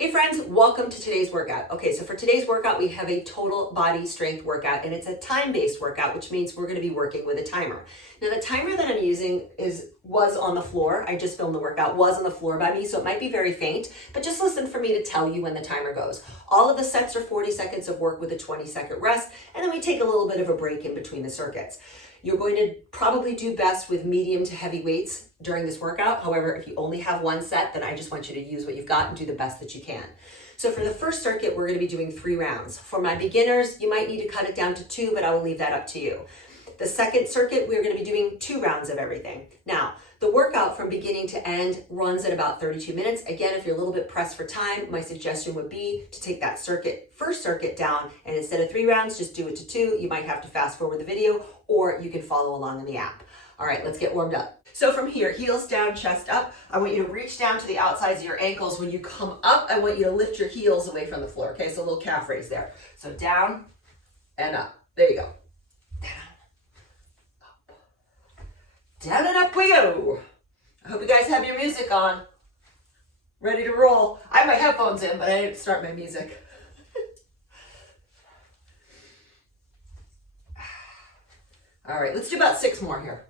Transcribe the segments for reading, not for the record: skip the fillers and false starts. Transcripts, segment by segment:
Hey friends, welcome to today's workout. Okay, so for today's workout, we have a total body strength workout and it's a time-based workout, which means we're gonna be working with a timer. Now the timer that I'm using was on the floor. I just filmed the workout, was on the floor by me, so it might be very faint, but just listen for me to tell you when the timer goes. All of the sets are 40 seconds of work with a 20-second rest, and then we take a little bit of a break in between the circuits. You're going to probably do best with medium to heavy weights during this workout. However, if you only have one set, then I just want you to use what you've got and do the best that you can. So for the first circuit, we're going to be doing 3 rounds. For my beginners, you might need to cut it down to 2, but I will leave that up to you. The second circuit, we're going to be doing 2 rounds of everything. Now, the workout from beginning to end runs at about 32 minutes. Again, if you're a little bit pressed for time, my suggestion would be to take that first circuit down, and instead of 3 rounds, just do it to 2. You might have to fast forward the video, or you can follow along in the app. All right, let's get warmed up. So from here, heels down, chest up. I want you to reach down to the outsides of your ankles. When you come up, I want you to lift your heels away from the floor. Okay, so a little calf raise there. So down and up. There you go. Down and up we go. I hope you guys have your music on. Ready to roll. I have my headphones in, but I didn't start my music. All right, let's do about 6 more here.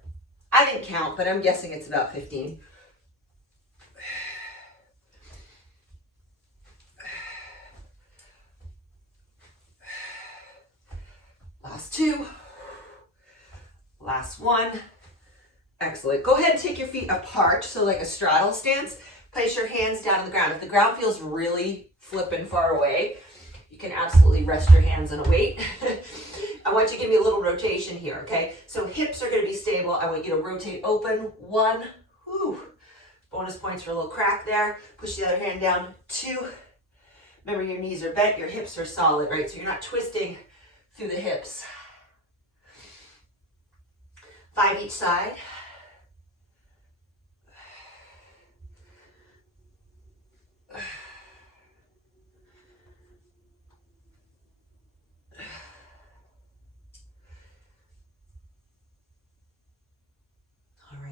I didn't count, but I'm guessing it's about 15. Last 2. Last 1. Excellent. Go ahead and take your feet apart, so like a straddle stance. Place your hands down on the ground. If the ground feels really flippin' far away, you can absolutely rest your hands on a weight. I want you to give me a little rotation here, okay? So hips are gonna be stable. I want you to rotate open. 1, whew. Bonus points for a little crack there. Push the other hand down. 2. Remember, your knees are bent, your hips are solid, right? So you're not twisting through the hips. 5 each side.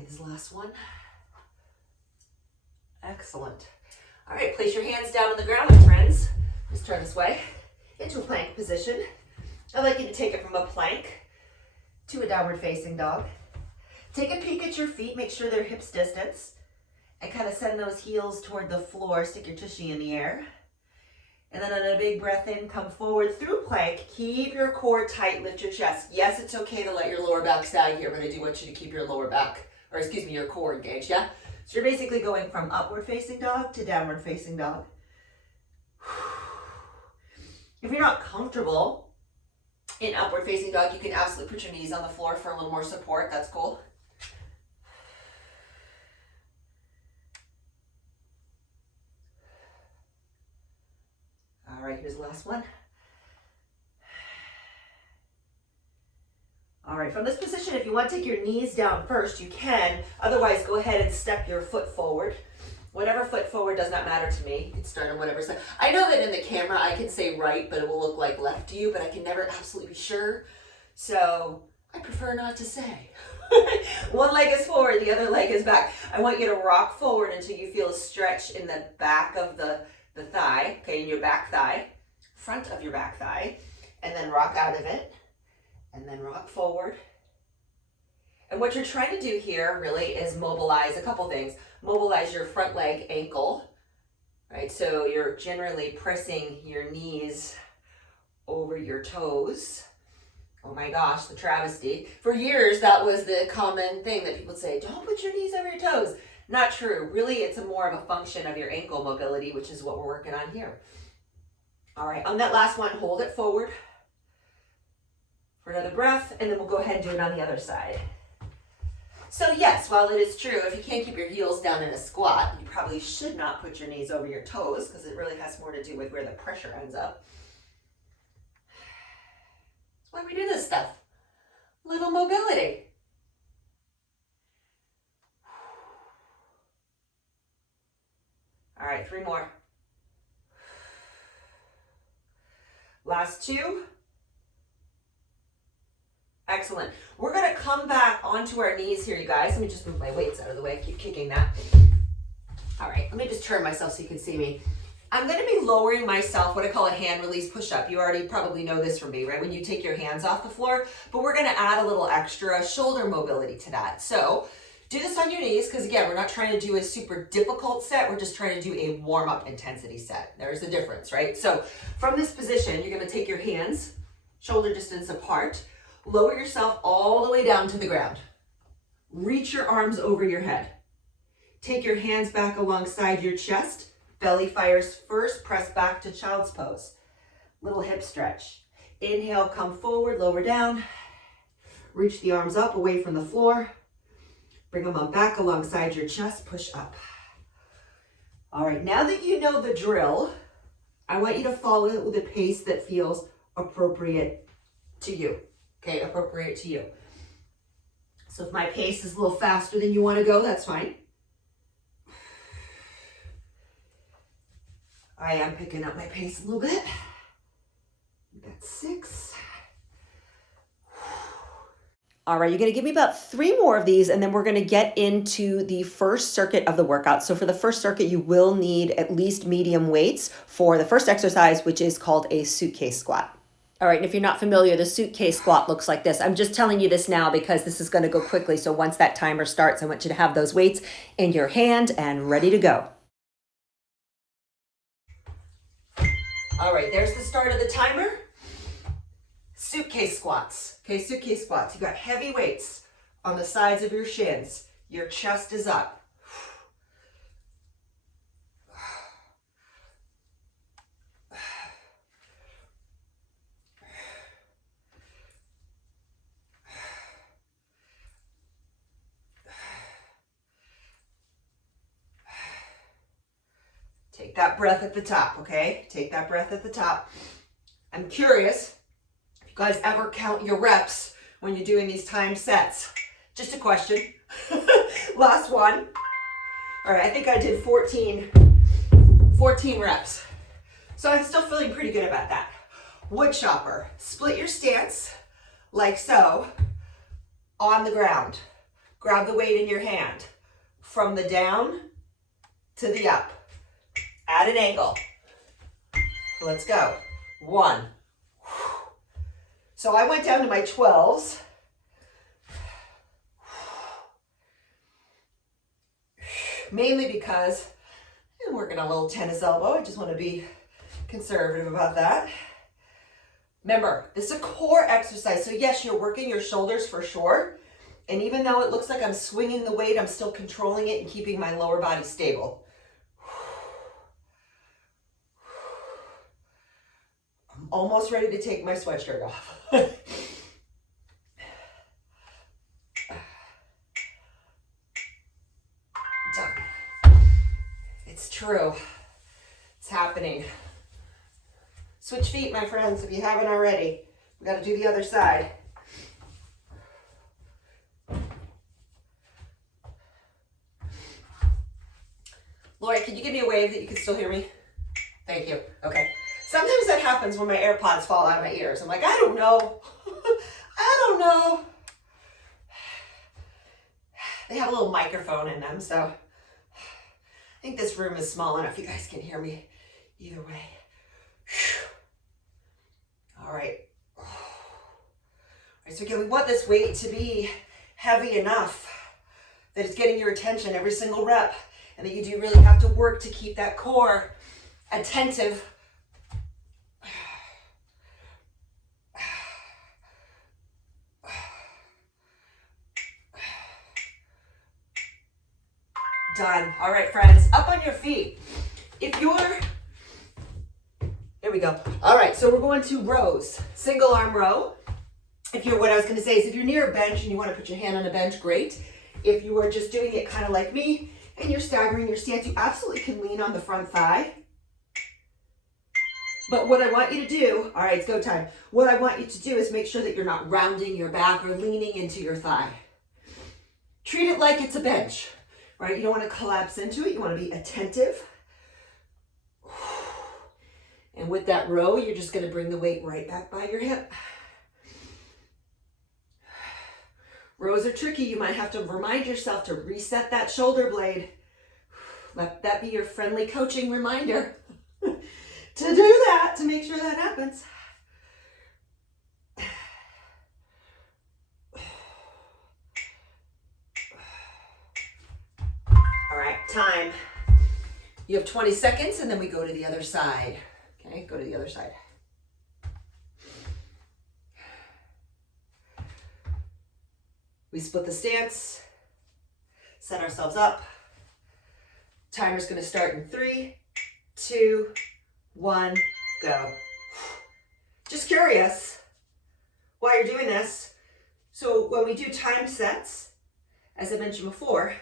This is the last one. Excellent. All right, place your hands down on the ground, my friends. Just turn this way into a plank position. I'd like you to take it from a plank to a downward facing dog. Take a peek at your feet, make sure they're hips distance, and kind of send those heels toward the floor. Stick your tushy in the air. And then on a big breath in, come forward through plank. Keep your core tight, lift your chest. Yes, it's okay to let your lower back sag here, but I do want you to keep your lower back, or excuse me, your core engaged, yeah? So you're basically going from upward facing dog to downward facing dog. If you're not comfortable in upward facing dog, you can absolutely put your knees on the floor for a little more support. That's cool. All right, here's the last one. All right, from this position, if you want to take your knees down first, you can. Otherwise, go ahead and step your foot forward. Whatever foot forward does not matter to me. You can start on whatever side. I know that in the camera, I can say right, but it will look like left to you, but I can never absolutely be sure. So I prefer not to say. One leg is forward, the other leg is back. I want you to rock forward until you feel a stretch in the back of the thigh, okay, in your back thigh, front of your back thigh, and then rock out of it. And then rock forward. And what you're trying to do here really is mobilize a couple things. Mobilize your front leg ankle, right? So you're generally pressing your knees over your toes. Oh my gosh, the travesty. For years, that was the common thing that people would say, don't put your knees over your toes. Not true. Really, it's more of a function of your ankle mobility, which is what we're working on here. All right, on that last one, hold it forward for another breath, and then we'll go ahead and do it on the other side. So yes, while it is true, if you can't keep your heels down in a squat, you probably should not put your knees over your toes because it really has more to do with where the pressure ends up. That's why we do this stuff. Little mobility. All right, 3 more. Last 2. Excellent. We're going to come back onto our knees here, you guys. Let me just move my weights out of the way. I keep kicking that. All right, let me just turn myself so you can see me. I'm going to be lowering myself, what I call a hand release push-up. You already probably know this from me, right? When you take your hands off the floor, but we're going to add a little extra shoulder mobility to that. So do this on your knees, because again, we're not trying to do a super difficult set. We're just trying to do a warm-up intensity set. There's the difference, right? So from this position, you're going to take your hands shoulder distance apart, lower yourself all the way down to the ground. Reach your arms over your head. Take your hands back alongside your chest. Belly fires first, press back to child's pose. Little hip stretch. Inhale, come forward, lower down. Reach the arms up away from the floor. Bring them on back alongside your chest, push up. All right, now that you know the drill, I want you to follow it with a pace that feels appropriate to you. Okay, appropriate to you. So if my pace is a little faster than you want to go, that's fine. I am picking up my pace a little bit. That's 6. All right, you're gonna give me about 3 more of these, and then we're gonna get into the first circuit of the workout. So for the first circuit, you will need at least medium weights for the first exercise, which is called a suitcase squat. All right, and if you're not familiar, the suitcase squat looks like this. I'm just telling you this now because this is gonna go quickly. So once that timer starts, I want you to have those weights in your hand and ready to go. All right, there's the start of the timer. Suitcase squats. Okay, suitcase squats. You got heavy weights on the sides of your shins. Your chest is up. Take that breath at the top, okay? Take that breath at the top. I'm curious if you guys ever count your reps when you're doing these timed sets. Just a question. Last one. All right, I think I did 14 reps. So I'm still feeling pretty good about that. Wood chopper. Split your stance like so on the ground. Grab the weight in your hand. From the down to the up. At an angle. Let's go. 1. So I went down to my 12s. Mainly because I'm working a little tennis elbow. I just want to be conservative about that. Remember, this is a core exercise. So yes, you're working your shoulders for sure. And even though it looks like I'm swinging the weight, I'm still controlling it and keeping my lower body stable. I'm almost ready to take my sweatshirt off. Done. It's true. It's happening. Switch feet, my friends, if you haven't already. We got to do the other side. Lori, can you give me a wave that you can still hear me? Thank you. Okay. Sometimes that happens when my AirPods fall out of my ears. I'm like, I don't know. I don't know. They have a little microphone in them, so I think this room is small enough. You guys can hear me either way. All right. All right, so again, we want this weight to be heavy enough that it's getting your attention every single rep, and that you do really have to work to keep that core attentive. Done. All right, friends, up on your feet. If you're, there we go. All right, so we're going to rows, single arm row. If you're, what I was going to say is if you're near a bench and you want to put your hand on a bench, great. If you are just doing it kind of like me and you're staggering your stance, you absolutely can lean on the front thigh. But what I want you to do, all right, it's go time. What I want you to do is make sure that you're not rounding your back or leaning into your thigh. Treat it like it's a bench. Right, you don't want to collapse into it. You want to be attentive. And with that row, you're just going to bring the weight right back by your hip. Rows are tricky. You might have to remind yourself to reset that shoulder blade. Let that be your friendly coaching reminder. to do that, to make sure that happens. All right, time. You have 20 seconds and then we go to the other side. Okay, go to the other side. We split the stance, set ourselves up. Timer's gonna start in 3, 2, 1, go. Just curious why you're doing this. So when we do time sets, as I mentioned before,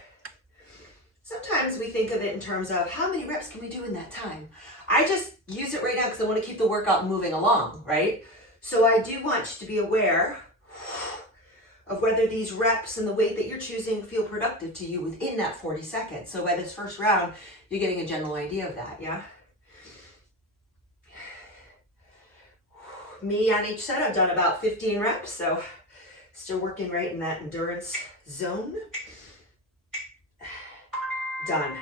sometimes we think of it in terms of how many reps can we do in that time? I just use it right now because I want to keep the workout moving along, right? So I do want you to be aware of whether these reps and the weight that you're choosing feel productive to you within that 40 seconds. So by this first round, you're getting a general idea of that, yeah? Me on each set, I've done about 15 reps, so still working right in that endurance zone. Done.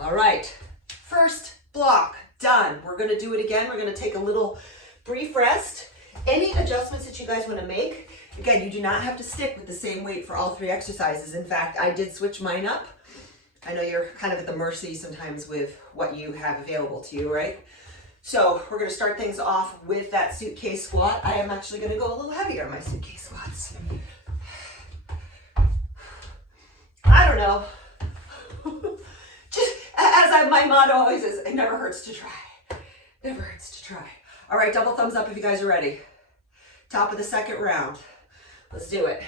All right, first block, done. We're gonna do it again. We're gonna take a little brief rest. Any adjustments that you guys wanna make, again, you do not have to stick with the same weight for all 3 exercises. In fact, I did switch mine up. I know you're kind of at the mercy sometimes with what you have available to you, right? So we're gonna start things off with that suitcase squat. I am actually gonna go a little heavier on my suitcase squats. I don't know. Just as my motto always is, it never hurts to try. Never hurts to try. All right, double thumbs up if you guys are ready. Top of the second round. Let's do it.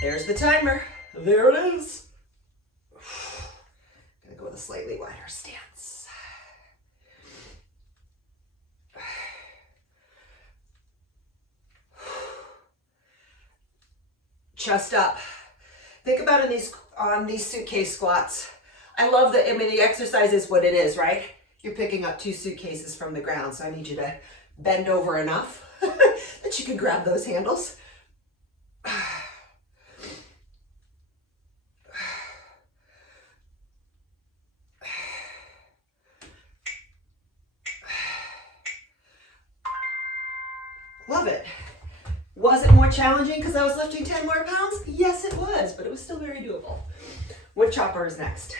There's the timer. There it is. Gonna go with a slightly wider stance. Chest up. Think about on these suitcase squats. I love the exercise is what it is, right? You're picking up 2 suitcases from the ground, so I need you to bend over enough that you can grab those handles. Love it. Was it more challenging because I was lifting 10 more pounds? Yes, it was, but it was still very doable. Wood chopper is next.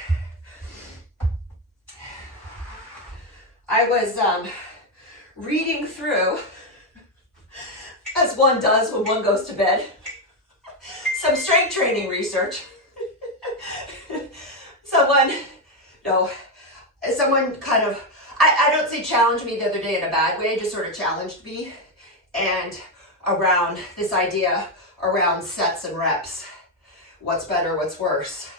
I was reading through, as one does when one goes to bed, some strength training research. Someone kind of, I don't say challenged me the other day in a bad way, just sort of challenged me and around this idea around sets and reps. What's better, what's worse?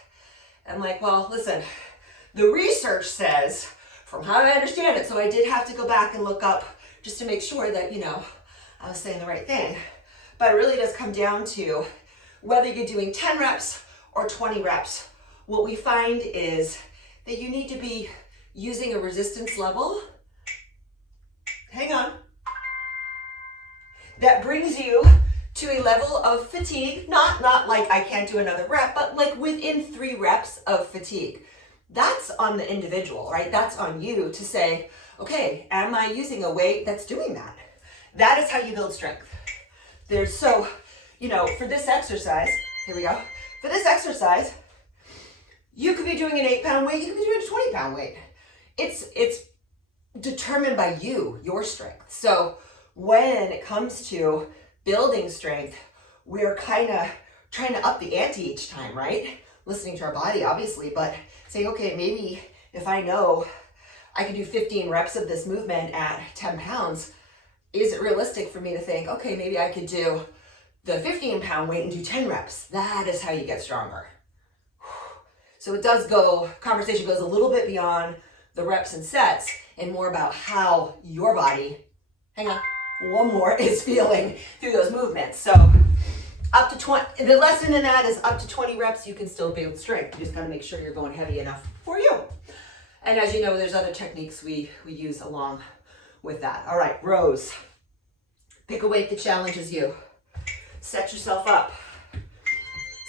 I'm like, well, listen, the research says, from how I understand it, so I did have to go back and look up just to make sure that, I was saying the right thing. But it really does come down to whether you're doing 10 reps or 20 reps. What we find is that you need to be using a resistance level, hang on, that brings you to a level of fatigue, not like I can't do another rep, but like within 3 reps of fatigue. That's on the individual, right? That's on you to say, okay, am I using a weight that's doing that? That is how you build strength. For this exercise, here we go. For this exercise, you could be doing an 8-pound weight, you could be doing a 20-pound weight. It's determined by you, your strength. So when it comes to building strength, we're kind of trying to up the ante each time, right? Listening to our body, obviously, but saying, okay, maybe if I know I can do 15 reps of this movement at 10 pounds, is it realistic for me to think, okay, maybe I could do the 15-pound weight and do 10 reps? That is how you get stronger. So conversation goes a little bit beyond the reps and sets and more about how your body, hang on, one more, is feeling through those movements. So up to 20, the lesson in that is up to 20 reps, you can still build strength. You just gotta make sure you're going heavy enough for you. And as you know, there's other techniques we use along with that. All right, rows. Pick a weight that challenges you. Set yourself up.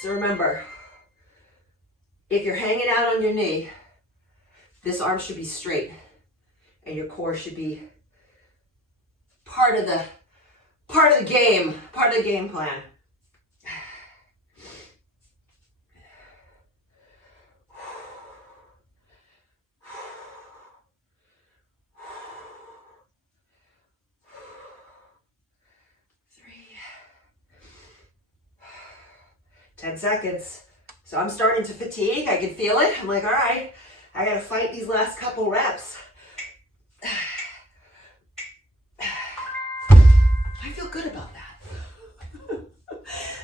So remember, If you're hanging out on your knee, this arm should be straight and your core should be part of the game plan. Three. 10 seconds. So I'm starting to fatigue. I can feel it. I'm like, all right, I got to fight these last couple reps. I feel good about that.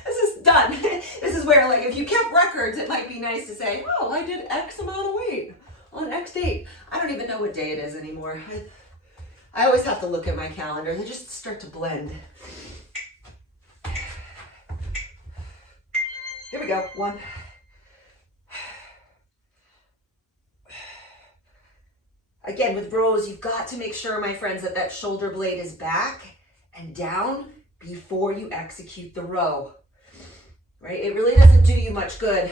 This is done. This is where, like, if you kept records, it might be nice to say, oh, I did X amount of weight on X date. I don't even know what day it is anymore. I always have to look at my calendar. They just start to blend. Here we go. 1. Again, with rows, you've got to make sure, my friends, that that shoulder blade is back and down before you execute the row, right? It really doesn't do you much good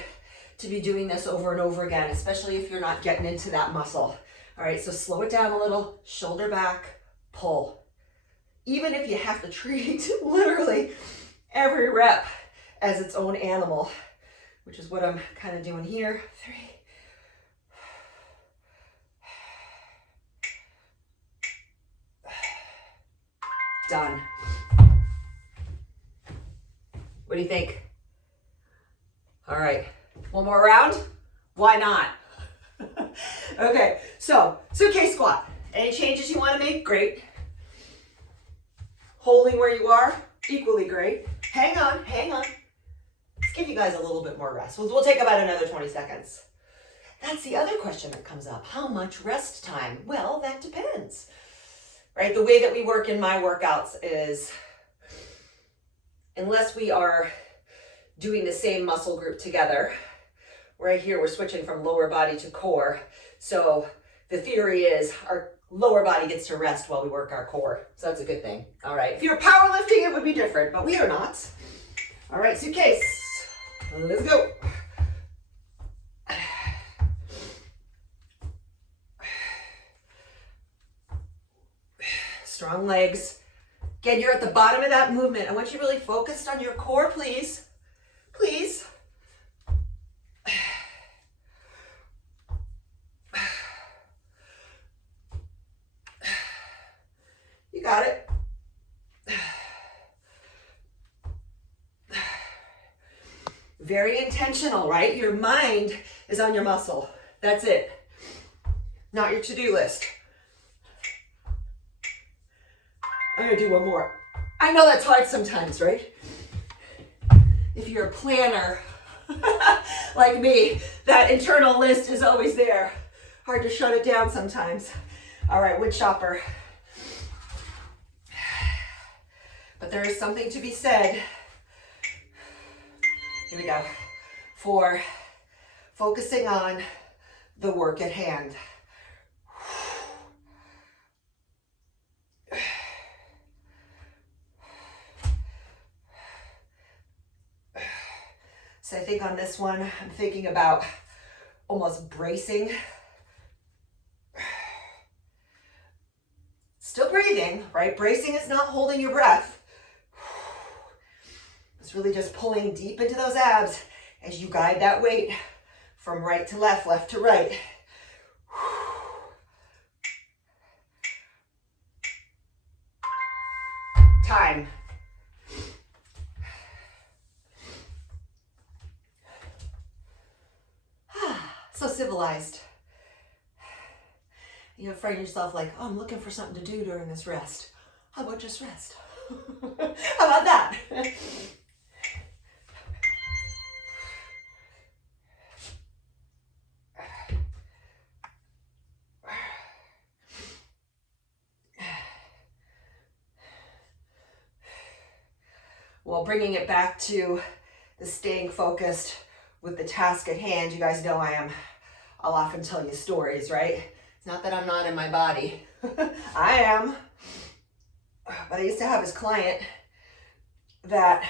to be doing this over and over again, especially if you're not getting into that muscle. All right, so slow it down a little, shoulder back, pull. Even if you have to treat literally every rep as its own animal, which is what I'm kind of doing here. 3. Done. What do you think? All right, one more round? Why not? Okay, so suitcase squat. Any changes you want to make? Great. Holding where you are? Equally great. Hang on, hang on. Let's give you guys a little bit more rest. We'll take about another 20 seconds. That's the other question that comes up. How much rest time? Well, that depends. Right? The way that we work in my workouts is, unless we are doing the same muscle group together, right here we're switching from lower body to core. So the theory is our lower body gets to rest while we work our core. So that's a good thing. All right. If you're powerlifting, it would be different, but we are not. All right, suitcase. Let's go. Strong legs. Again, you're at the bottom of that movement. I want you really focused on your core, please. Please. You got it. Very intentional, right? Your mind is on your muscle. That's it. Not your to-do list. I'm gonna do one more. I know that's hard sometimes, right? If you're a planner like me, that internal list is always there. Hard to shut it down sometimes. All right, wood chopper. But there is something to be said, here we go, for focusing on the work at hand. So I think on this one, I'm thinking about almost bracing. Still breathing, right? Bracing is not holding your breath. It's really just pulling deep into those abs as you guide that weight from right to left, left to right. Time. So civilized. You find yourself like, oh, I'm looking for something to do during this rest. How about just rest? How about that? Well, bringing it back to the staying focused with the task at hand, you guys know I'll often tell you stories, right? It's not that I'm not in my body. I am. But I used to have this client that,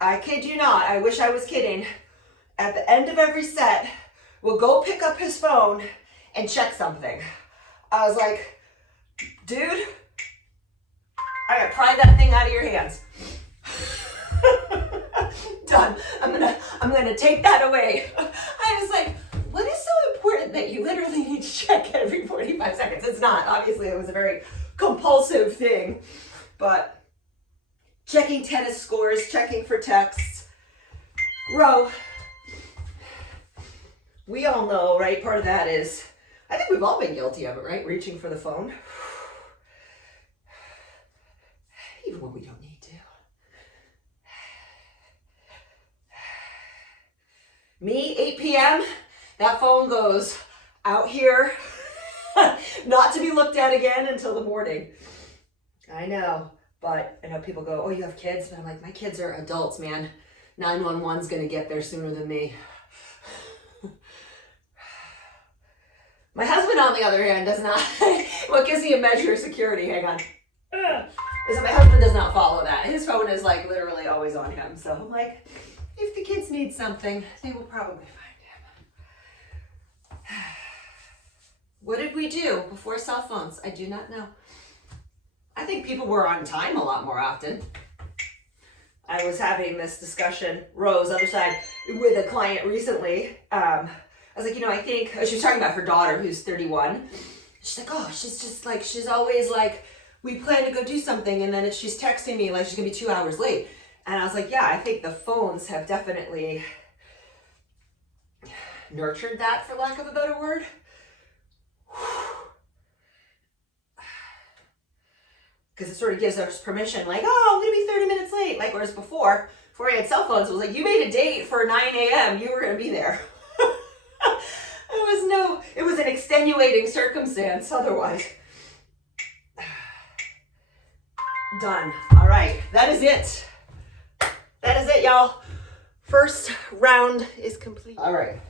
I kid you not, I wish I was kidding, at the end of every set will go pick up his phone and check something. I was like, dude, I gotta pry that thing out of your hands. Done. I'm gonna take that away. I was like, what is so important that you literally need to check every 45 seconds? It's not. Obviously, it was a very compulsive thing, but checking tennis scores, checking for texts. Ro, we all know, right? Part of that is, I think we've all been guilty of it, right? Reaching for the phone. Even when we don't need to. Me, 8 p.m., that phone goes out here, not to be looked at again until the morning. I know, but I know people go, oh, you have kids? But I'm like, my kids are adults, man. 911's gonna get there sooner than me. My husband, on the other hand, does not. What gives me a measure of security, hang on, is that my husband does not follow that. His phone is like literally always on him. So I'm like, if the kids need something, they will probably find him. What did we do before cell phones? I do not know. I think people were on time a lot more often. I was having this discussion, Rose, other side, with a client recently. I was like, I think, she was talking about her daughter who's 31. She's like, oh, she's just like, she's always like, we plan to go do something, and then she's texting me like she's gonna be 2 hours late. And I was like, yeah, I think the phones have definitely nurtured that, for lack of a better word. Because it sort of gives us permission, like, oh, I'm gonna be 30 minutes late. Like, whereas before we had cell phones, it was like, you made a date for 9 a.m., you were gonna be there. It was an extenuating circumstance otherwise. Done. All right, that is it. That is it, y'all. First round is complete. All right.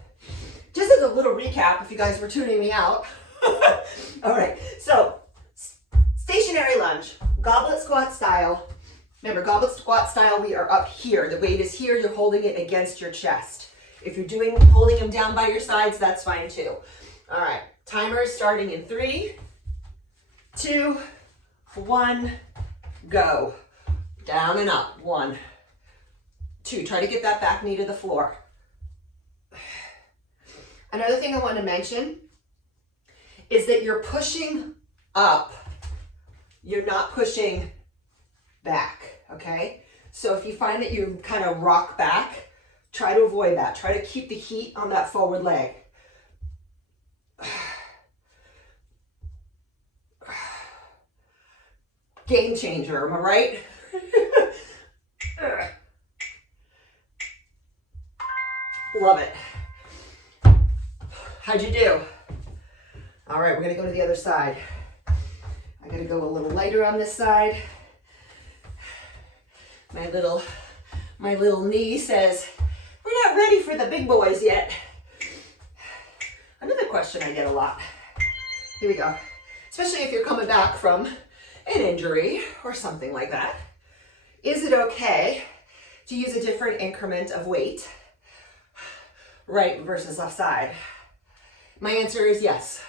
Just as a little recap, if you guys were tuning me out. All right, so stationary lunge, goblet squat style. Remember, goblet squat style, we are up here. The weight is here, you're holding it against your chest. If you're holding them down by your sides, that's fine too. All right, timer is starting in 3, 2, 1, go. Down and up, 1, 2. Try to get that back knee to the floor. Another thing I want to mention is that you're pushing up. You're not pushing back, okay? So if you find that you kind of rock back, try to avoid that. Try to keep the heat on that forward leg. Game changer, am I right? Love it. How'd you do? All right, we're gonna go to the other side. I'm gonna go a little lighter on this side. My little knee says, we're not ready for the big boys yet. Another question I get a lot. Here we go. Especially if you're coming back from an injury or something like that. Is it okay to use a different increment of weight, right versus left side? My answer is yes.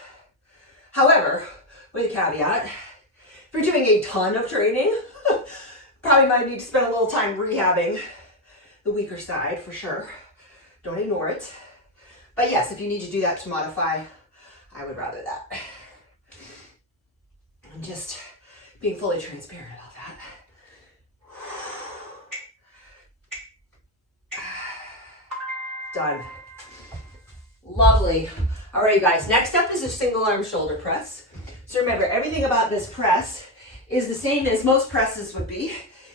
However, with a caveat, if you're doing a ton of training, probably might need to spend a little time rehabbing the weaker side for sure. Don't ignore it. But yes, if you need to do that to modify, I would rather that. I'm just being fully transparent about that. Done. Lovely. All right, you guys, next up is a single arm shoulder press. So remember, everything about this press is the same as most presses would be,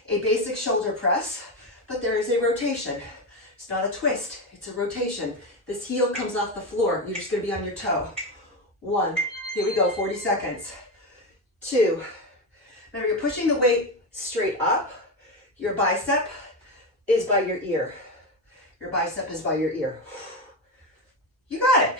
a basic shoulder press, but there is a rotation. It's not a twist, it's a rotation. This heel comes off the floor. You're just gonna be on your toe. 1, here we go, 40 seconds. 2, remember you're pushing the weight straight up. Your bicep is by your ear. Your bicep is by your ear. You got it.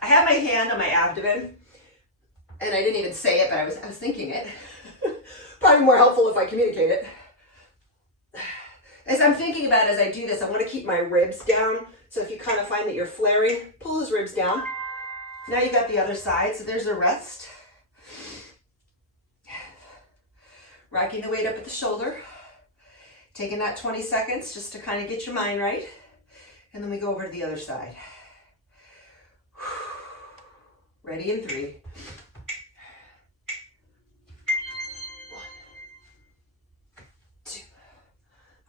I have my hand on my abdomen and I didn't even say it, but I was thinking it. Probably more helpful if I communicate it. As I'm thinking about it as I do this, I want to keep my ribs down. So if you kind of find that you're flaring, pull those ribs down. Now you got the other side, so there's a rest. Racking the weight up at the shoulder. Taking that 20 seconds just to kind of get your mind right. And then we go over to the other side. Ready in 3. 1.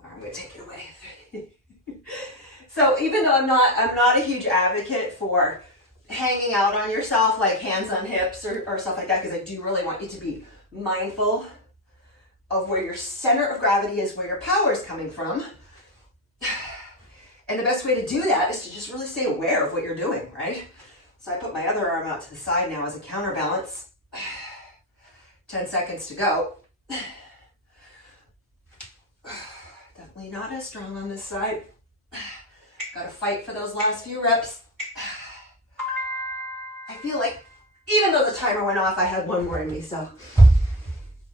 I'm going to take it away. So even though I'm not a huge advocate for hanging out on yourself, like hands on hips or stuff like that, because I do really want you to be mindful of where your center of gravity is, where your power is coming from. And the best way to do that is to just really stay aware of what you're doing, right? So I put my other arm out to the side now as a counterbalance. 10 seconds to go. Definitely not as strong on this side. Gotta fight for those last few reps. I feel like even though the timer went off, I had one more in me, so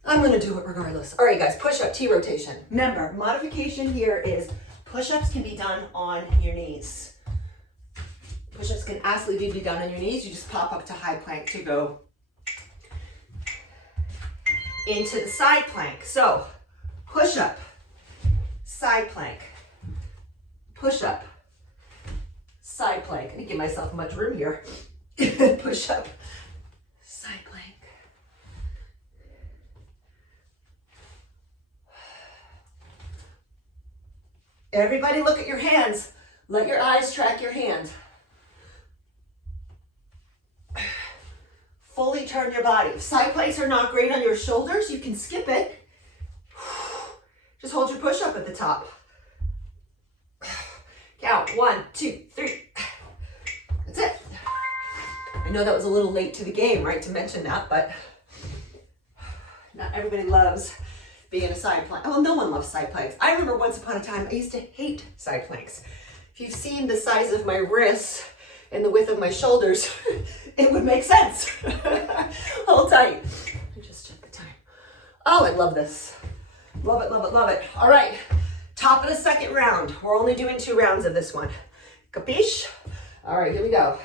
I'm gonna do it regardless. All right, guys, push-up, T-rotation. Remember, modification here is push-ups can be done on your knees. Push-ups can absolutely be done on your knees. You just pop up to high plank to go into the side plank. So, push-up, side plank, push-up, side plank. I didn't give myself much room here. Push-up, side plank. Everybody look at your hands. Let your eyes track your hand. Fully turn your body. If side planks are not great on your shoulders, you can skip it. Just hold your push-up at the top. Count 1, 2, 3. That's it. I know that was a little late to the game, right, to mention that, but not everybody loves being a side plank. Well, no one loves side planks. I remember once upon a time, I used to hate side planks. If you've seen the size of my wrists and the width of my shoulders, it would make sense. Hold tight. I just checked the time. Oh, I love this. Love it, love it, love it. All right, top of the second round. We're only doing 2 rounds of this one. Capiche? All right, here we go.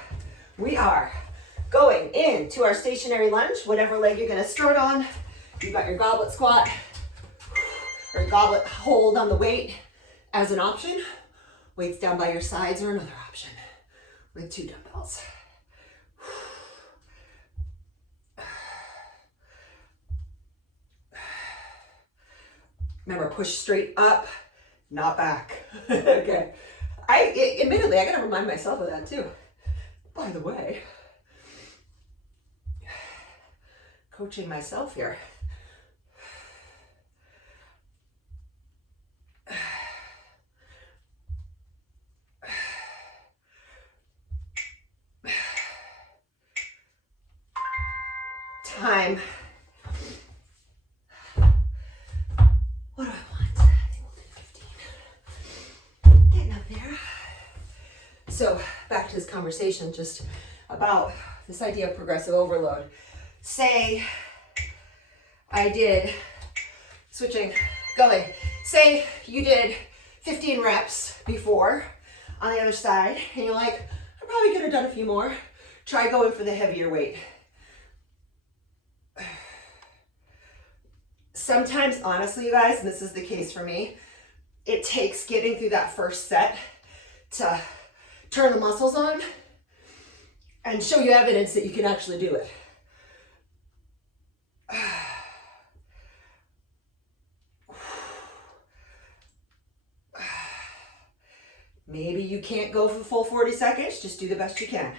We are going into our stationary lunge, whatever leg you're gonna start on. You've got your goblet squat or goblet hold on the weight as an option. Weights down by your sides are another option with 2 dumbbells. Remember, push straight up, not back. Okay. Admittedly, I gotta remind myself of that too. By the way, coaching myself here. Time. What do I want? I think we'll do 15. Getting up there. So back to this conversation just about this idea of progressive overload. Say I did, say you did 15 reps before on the other side, and you're like, I probably could have done a few more. Try going for the heavier weight. Sometimes, honestly, you guys, and this is the case for me, it takes getting through that first set to turn the muscles on and show you evidence that you can actually do it. Maybe you can't go for the full 40 seconds, just do the best you can.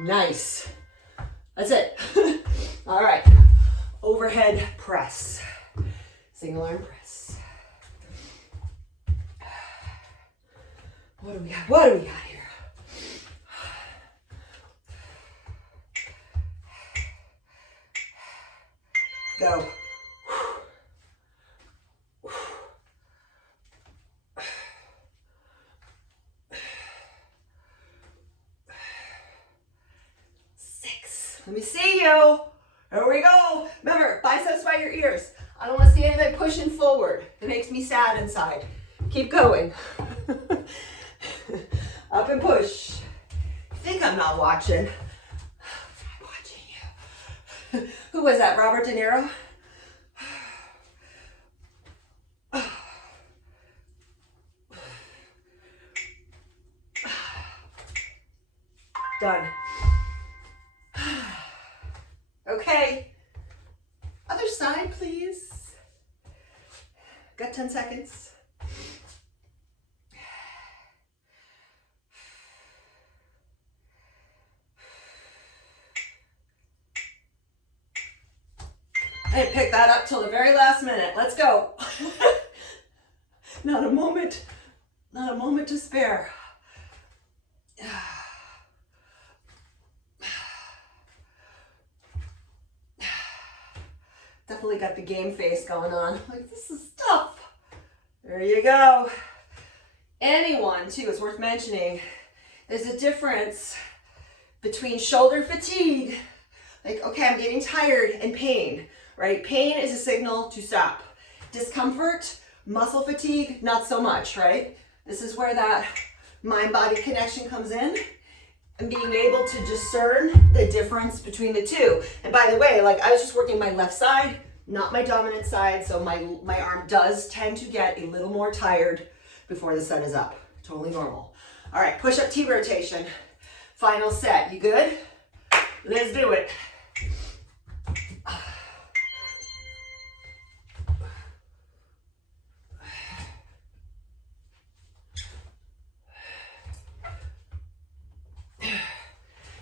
Nice. That's it. All right, overhead press, single arm press. What do we got? What do we got here? Go. see you. There we go. Remember, biceps by your ears. I don't want to see anybody pushing forward. It makes me sad inside. Keep going. Up and push. You think I'm not watching? I'm watching you. Who was that? Robert De Niro? Done. Okay. Other side, please. Got 10 seconds. I didn't pick that up till the very last minute. Let's go. Not a moment to spare. Definitely got the game face going on. Like, this is tough. There you go. Anyone, too, it's worth mentioning, there's a difference between shoulder fatigue, like, okay, I'm getting tired, and pain, right? Pain is a signal to stop. Discomfort, muscle fatigue, not so much, right? This is where that mind-body connection comes in, and being able to discern the difference between the two. And by the way, like, I was just working my left side, not my dominant side, so my arm does tend to get a little more tired before the sun is up. Totally normal. All right, push-up T rotation. Final set. You good? Let's do it.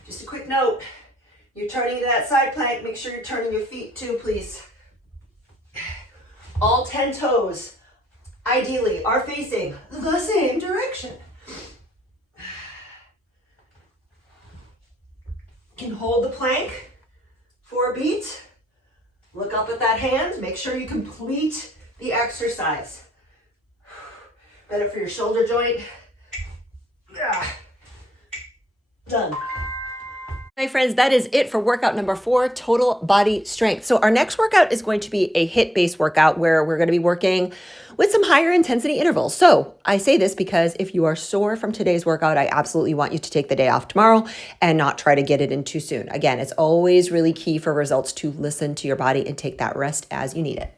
Just a quick note, you're turning into that side plank, make sure you're turning your feet too, please. All 10 toes, ideally, are facing the same direction. You can hold the plank for a beat. Look up at that hand, make sure you complete the exercise. Better for your shoulder joint. Done. Hi friends, that is it for workout number 4, total body strength. So our next workout is going to be a HIIT-based workout where we're going to be working with some higher intensity intervals. So I say this because if you are sore from today's workout, I absolutely want you to take the day off tomorrow and not try to get it in too soon. Again, it's always really key for results to listen to your body and take that rest as you need it.